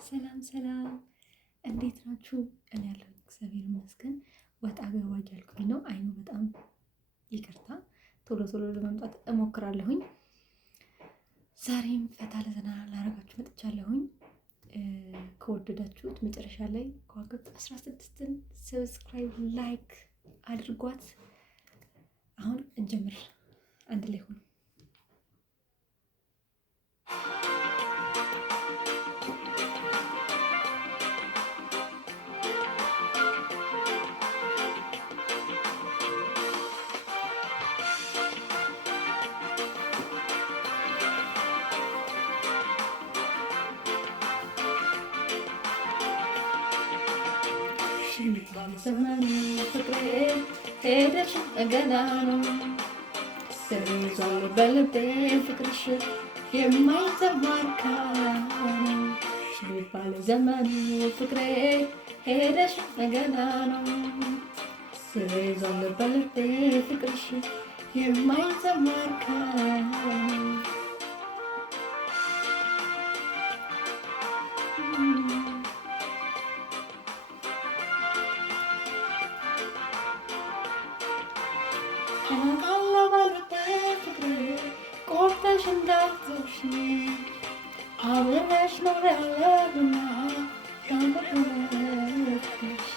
ሰላም ሰላም፣ እንዴት ናችሁ? እኔ ያለሁኝ እግዚአብሔር ይመስገን። ወጣ ገባ እያልኩኝ ነው። አይኑ በጣም ይቅርታ፣ ቶሎ ቶሎ ለመምጣት እሞክራለሁኝ። ዛሬም ፈታ ለዘና ላረጋችሁ መጥቻለሁኝ። ከወደዳችሁት መጨረሻ ላይ ከዋክብት 16ን ሰብስክራይብ ላይክ አድርጓት። አሁን እንጀምር፣ አንድ ላይ ሆኖ ዘመኑ ፍቅሬ ሄደሽ ገና ነው ሰርዟል በልቤ ፍቅርሽ የማይተማርካ የሚባል ዘመኑ ፍቅሬ ሄደሽ ገና ነው ሰርዟል በልቤ ፍቅርሽ የማይተማርካ ቆርጠሽ እንዳትተውሽ አብረሽ ኖሪያለሁና ያምርሽ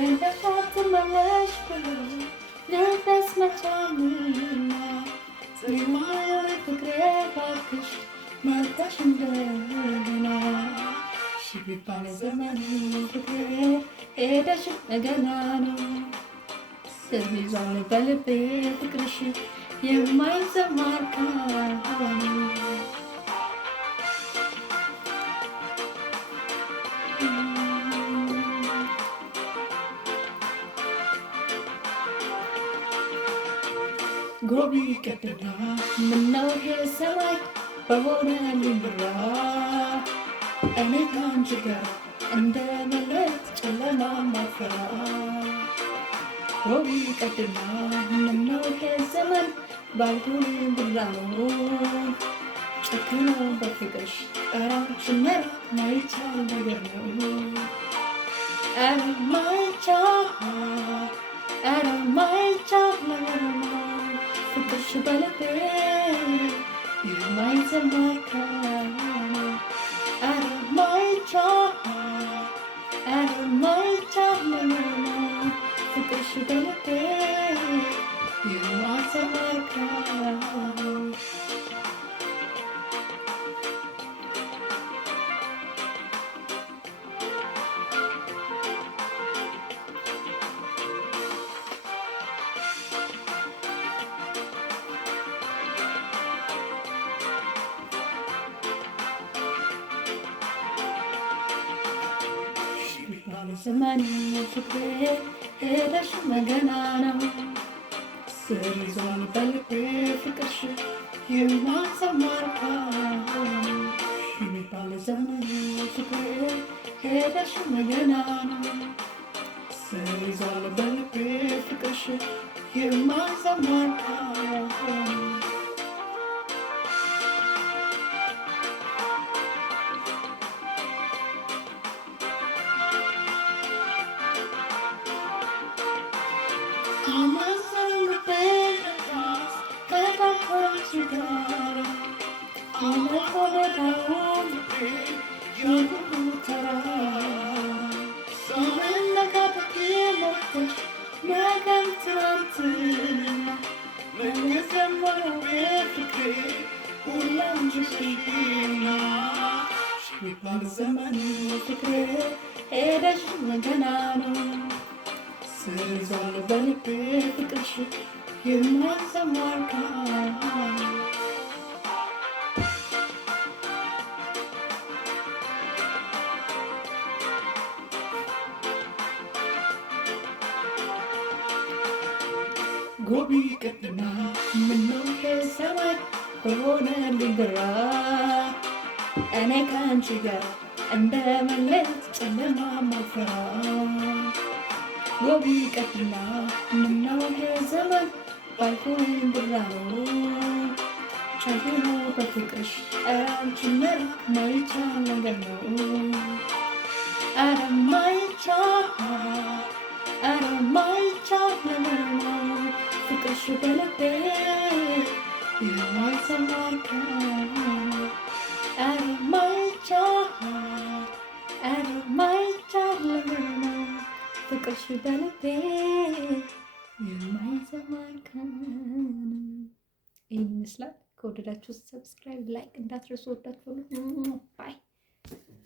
እንደማትመለሽ ብሎ ልበስ መቻምና ጽማያዊ ፍቅሬ ባክሽ መጣሽ እንደገና ሺ ቢባል ዘመኑ ፍቅሬ ሄደሽ ገና ነው ስር ይዟል በልቤ ፍቅርሽ የማይዘማርካ ጎቢ ቀደዳ ምነው ይሄ ሰማይ በሆነልኝ ብራ እኔ ከአንቺ ጋር እንደ መለየት ጨለማ ማፈራ ጎቢ ቀደዳ ምነው ይሄ ዘመን ባልሆነ ብራ ነው ጨክኖ በፍቅርሽ ራችን መራቅ ማይቻል ነገር ነው ማይቻል ነገር ነው ፍቅርሽ በልቤ የማይዘማርካ ማይቻል ነገር ነው ፍቅርሽ በልቤ የማይዘማርካ ዘመኑ ፍቅሬ ሄደሽ ገና ነው ስር ይዟል በልቤ ፍቅርሽ የማይዘማርካ የሚባል ዘመኑ ፍቅሬ ሄደሽ ገና ነው ስር ይዟል በልቤ ፍቅርሽ የማይዘማርካ ዘመኑ ፍቅሬ ሄደሽ ገና ነው ስር ይዟል በልቤ ፍቅርሽ የማይዘማርካ ጎቢ ቀጥና ምነው ሰማይ በሆነልኝ ብራ እኔ ከአንቺ ጋር እንደ መለየት ጨለማ ማፈራ ጎቢ ቀጥና ምነው ዘመን ባይሆን ብራ ነው ነው በፍቅርሽ አንቺ መልክ ማይቻል ነገር ነው ኧረ ማይቻል ኧረ ማይቻል ነገር ነው ፍቅርሽ በልቤ የማይሰማርከው ኧረ ማይቻል ኧረ ማይቻል ነገር ነው ፍቅርሽ በልቤ የማይሰማርከው ይህን ይመስላል። ከወደዳችሁ ሰብስክራይብ፣ ላይክ እንዳትረሱ። ወዳችሁ ባይ